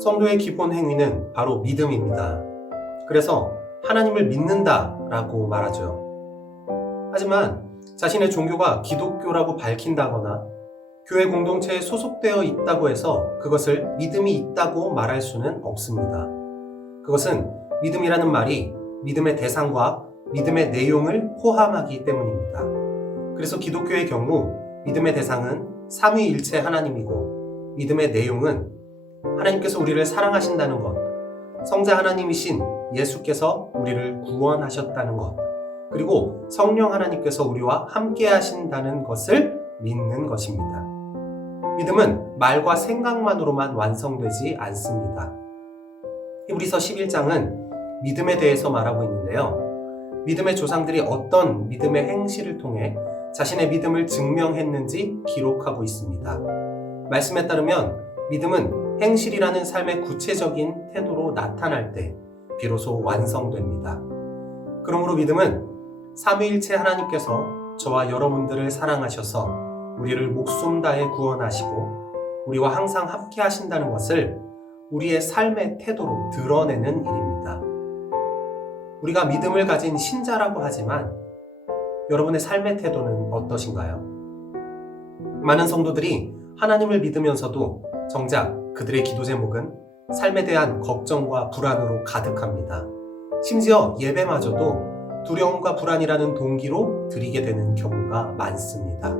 성도의 기본 행위는 바로 믿음입니다. 그래서 하나님을 믿는다라고 말하죠. 하지만 자신의 종교가 기독교라고 밝힌다거나 교회 공동체에 소속되어 있다고 해서 그것을 믿음이 있다고 말할 수는 없습니다. 그것은 믿음이라는 말이 믿음의 대상과 믿음의 내용을 포함하기 때문입니다. 그래서 기독교의 경우 믿음의 대상은 삼위일체 하나님이고 믿음의 내용은 하나님께서 우리를 사랑하신다는 것, 성자 하나님이신 예수께서 우리를 구원하셨다는 것, 그리고 성령 하나님께서 우리와 함께 하신다는 것을 믿는 것입니다. 믿음은 말과 생각만으로만 완성되지 않습니다. 히브리서 11장은 믿음에 대해서 말하고 있는데요. 믿음의 조상들이 어떤 믿음의 행실을 통해 자신의 믿음을 증명했는지 기록하고 있습니다. 말씀에 따르면 믿음은 행실이라는 삶의 구체적인 태도로 나타날 때 비로소 완성됩니다. 그러므로 믿음은 삼위일체 하나님께서 저와 여러분들을 사랑하셔서 우리를 목숨 다해 구원하시고 우리와 항상 함께 하신다는 것을 우리의 삶의 태도로 드러내는 일입니다. 우리가 믿음을 가진 신자라고 하지만 여러분의 삶의 태도는 어떠신가요? 많은 성도들이 하나님을 믿으면서도 정작 그들의 기도 제목은 삶에 대한 걱정과 불안으로 가득합니다. 심지어 예배마저도 두려움과 불안이라는 동기로 드리게 되는 경우가 많습니다.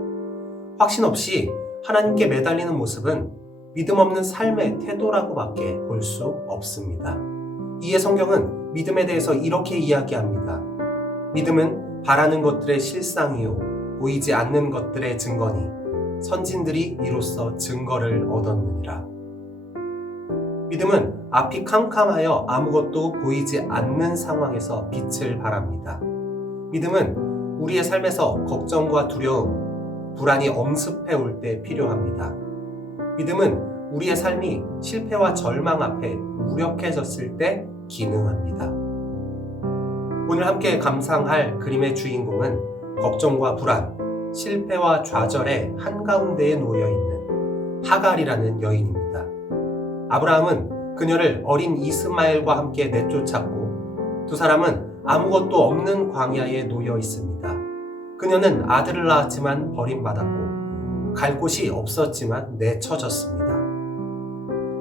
확신 없이 하나님께 매달리는 모습은 믿음 없는 삶의 태도라고밖에 볼 수 없습니다. 이에 성경은 믿음에 대해서 이렇게 이야기합니다. 믿음은 바라는 것들의 실상이요 보이지 않는 것들의 증거니 선진들이 이로써 증거를 얻었느니라. 믿음은 앞이 캄캄하여 아무것도 보이지 않는 상황에서 빛을 발합니다. 믿음은 우리의 삶에서 걱정과 두려움, 불안이 엄습해 올 때 필요합니다. 믿음은 우리의 삶이 실패와 절망 앞에 무력해졌을 때 기능합니다. 오늘 함께 감상할 그림의 주인공은 걱정과 불안, 실패와 좌절의 한가운데에 놓여있는 하갈이라는 여인입니다. 아브라함은 그녀를 어린 이스마엘과 함께 내쫓았고 두 사람은 아무것도 없는 광야에 놓여 있습니다. 그녀는 아들을 낳았지만 버림받았고 갈 곳이 없었지만 내쳐졌습니다.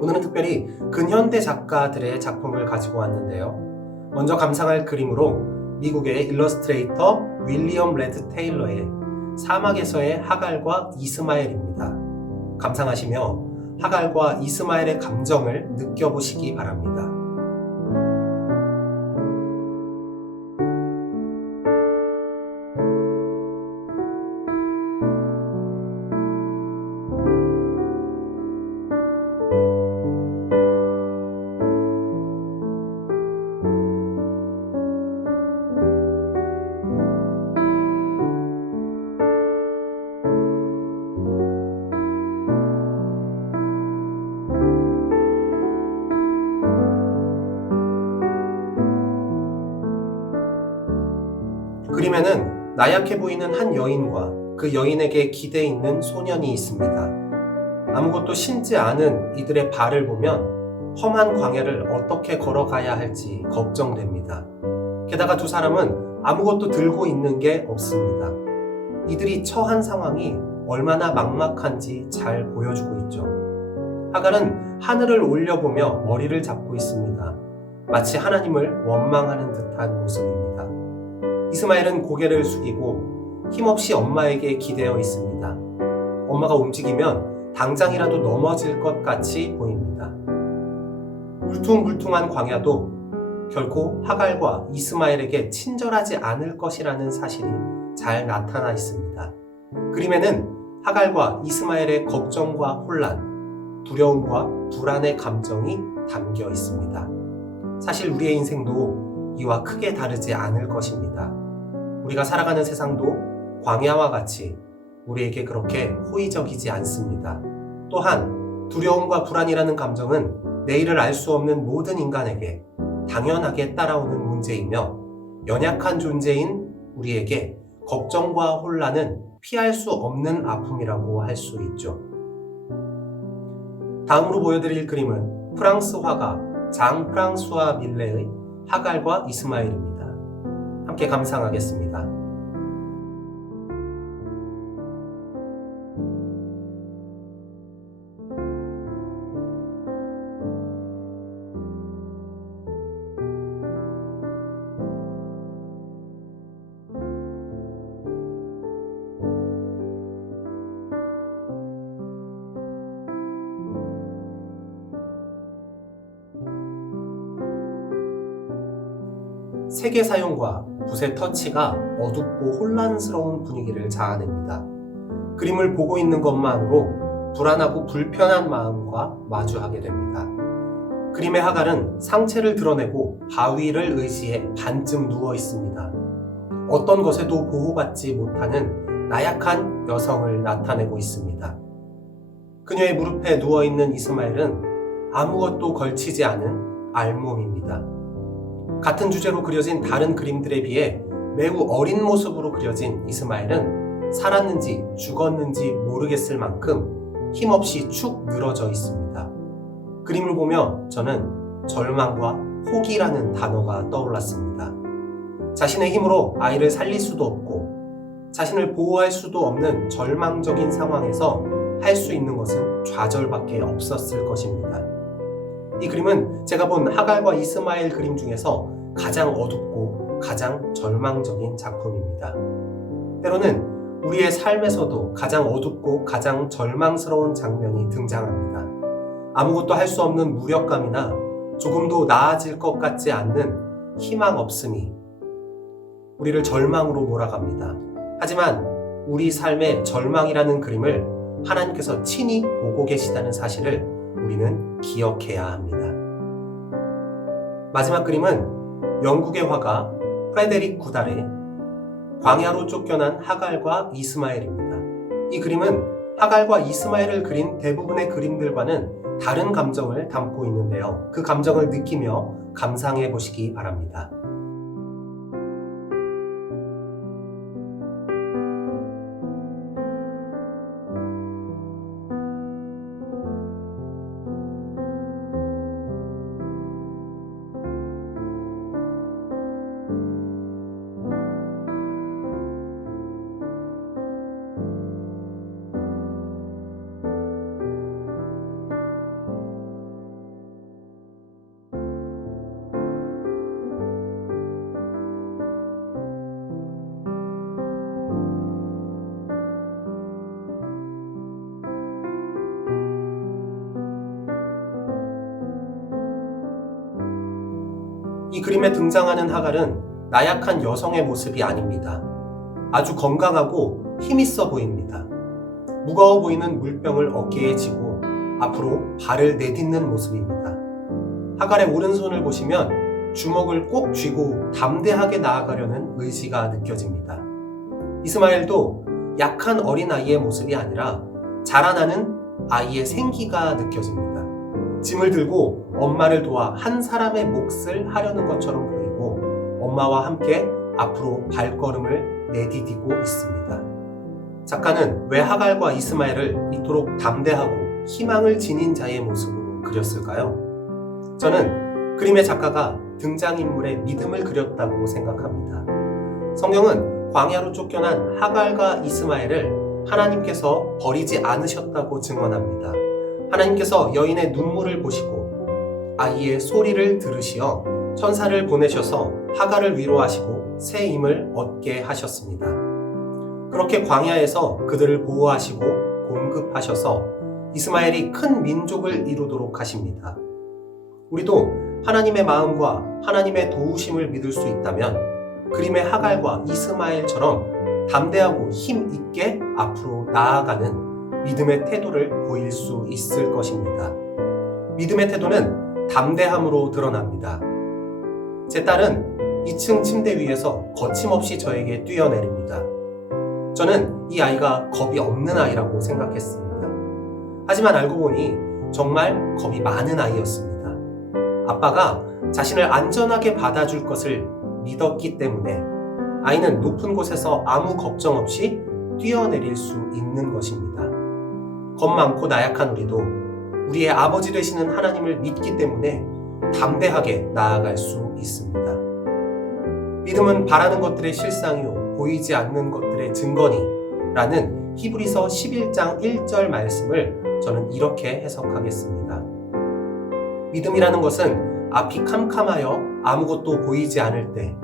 오늘은 특별히 근현대 작가들의 작품을 가지고 왔는데요. 먼저 감상할 그림으로 미국의 일러스트레이터 윌리엄 레드 테일러의 사막에서의 하갈과 이스마엘입니다. 감상하시며 하갈과 이스마엘의 감정을 느껴보시기 바랍니다. 그림에는 나약해 보이는 한 여인과 그 여인에게 기대 있는 소년이 있습니다. 아무것도 신지 않은 이들의 발을 보면 험한 광야를 어떻게 걸어가야 할지 걱정됩니다. 게다가 두 사람은 아무것도 들고 있는 게 없습니다. 이들이 처한 상황이 얼마나 막막한지 잘 보여주고 있죠. 하갈은 하늘을 올려보며 머리를 잡고 있습니다. 마치 하나님을 원망하는 듯한 모습입니다. 이스마엘은 고개를 숙이고 힘없이 엄마에게 기대어 있습니다. 엄마가 움직이면 당장이라도 넘어질 것 같이 보입니다. 울퉁불퉁한 광야도 결코 하갈과 이스마엘에게 친절하지 않을 것이라는 사실이 잘 나타나 있습니다. 그림에는 하갈과 이스마엘의 걱정과 혼란, 두려움과 불안의 감정이 담겨 있습니다. 사실 우리의 인생도 이와 크게 다르지 않을 것입니다. 우리가 살아가는 세상도 광야와 같이 우리에게 그렇게 호의적이지 않습니다. 또한 두려움과 불안이라는 감정은 내일을 알 수 없는 모든 인간에게 당연하게 따라오는 문제이며 연약한 존재인 우리에게 걱정과 혼란은 피할 수 없는 아픔이라고 할 수 있죠. 다음으로 보여드릴 그림은 프랑스 화가 장 프랑수아 밀레의 하갈과 이스마엘입니다. 함께 감상하겠습니다. 색의 사용과 붓의 터치가 어둡고 혼란스러운 분위기를 자아냅니다. 그림을 보고 있는 것만으로 불안하고 불편한 마음과 마주하게 됩니다. 그림의 하갈은 상체를 드러내고 바위를 의지해 반쯤 누워 있습니다. 어떤 것에도 보호받지 못하는 나약한 여성을 나타내고 있습니다. 그녀의 무릎에 누워있는 이스마엘은 아무것도 걸치지 않은 알몸입니다. 같은 주제로 그려진 다른 그림들에 비해 매우 어린 모습으로 그려진 이스마엘은 살았는지 죽었는지 모르겠을 만큼 힘없이 축 늘어져 있습니다. 그림을 보며 저는 절망과 포기라는 단어가 떠올랐습니다. 자신의 힘으로 아이를 살릴 수도 없고 자신을 보호할 수도 없는 절망적인 상황에서 할 수 있는 것은 좌절밖에 없었을 것입니다. 이 그림은 제가 본 하갈과 이스마엘 그림 중에서 가장 어둡고 가장 절망적인 작품입니다. 때로는 우리의 삶에서도 가장 어둡고 가장 절망스러운 장면이 등장합니다. 아무것도 할 수 없는 무력감이나 조금도 나아질 것 같지 않는 희망 없음이 우리를 절망으로 몰아갑니다. 하지만 우리 삶의 절망이라는 그림을 하나님께서 친히 보고 계시다는 사실을 우리는 기억해야 합니다. 마지막 그림은 영국의 화가 프레데릭 구달의 광야로 쫓겨난 하갈과 이스마엘입니다. 이 그림은 하갈과 이스마엘을 그린 대부분의 그림들과는 다른 감정을 담고 있는데요. 그 감정을 느끼며 감상해 보시기 바랍니다. 이 그림에 등장하는 하갈은 나약한 여성의 모습이 아닙니다. 아주 건강하고 힘있어 보입니다. 무거워 보이는 물병을 어깨에 지고 앞으로 발을 내딛는 모습입니다. 하갈의 오른손을 보시면 주먹을 꼭 쥐고 담대하게 나아가려는 의지가 느껴집니다. 이스마엘도 약한 어린아이의 모습이 아니라 자라나는 아이의 생기가 느껴집니다. 짐을 들고 엄마를 도와 한 사람의 몫을 하려는 것처럼 보이고 엄마와 함께 앞으로 발걸음을 내디디고 있습니다. 작가는 왜 하갈과 이스마엘을 이토록 담대하고 희망을 지닌 자의 모습으로 그렸을까요? 저는 그림의 작가가 등장인물의 믿음을 그렸다고 생각합니다. 성경은 광야로 쫓겨난 하갈과 이스마엘을 하나님께서 버리지 않으셨다고 증언합니다. 하나님께서 여인의 눈물을 보시고 아이의 소리를 들으시어 천사를 보내셔서 하갈을 위로하시고 새 힘을 얻게 하셨습니다. 그렇게 광야에서 그들을 보호하시고 공급하셔서 이스마엘이 큰 민족을 이루도록 하십니다. 우리도 하나님의 마음과 하나님의 도우심을 믿을 수 있다면 그림의 하갈과 이스마엘처럼 담대하고 힘 있게 앞으로 나아가는 믿음의 태도를 보일 수 있을 것입니다. 믿음의 태도는 담대함으로 드러납니다. 제 딸은 2층 침대 위에서 거침없이 저에게 뛰어내립니다. 저는 이 아이가 겁이 없는 아이라고 생각했습니다. 하지만 알고 보니 정말 겁이 많은 아이였습니다. 아빠가 자신을 안전하게 받아줄 것을 믿었기 때문에 아이는 높은 곳에서 아무 걱정 없이 뛰어내릴 수 있는 것입니다. 겁 많고 나약한 우리도 우리의 아버지 되시는 하나님을 믿기 때문에 담대하게 나아갈 수 있습니다. 믿음은 바라는 것들의 실상이요 보이지 않는 것들의 증거니 라는 히브리서 11장 1절 말씀을 저는 이렇게 해석하겠습니다. 믿음이라는 것은 앞이 캄캄하여 아무것도 보이지 않을 때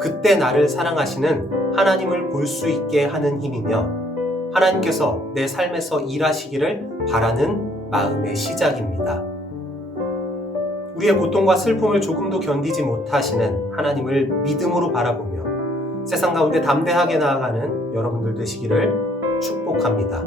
그때 나를 사랑하시는 하나님을 볼 수 있게 하는 힘이며 하나님께서 내 삶에서 일하시기를 바라는 마음의 시작입니다. 우리의 고통과 슬픔을 조금도 견디지 못하시는 하나님을 믿음으로 바라보며 세상 가운데 담대하게 나아가는 여러분들 되시기를 축복합니다.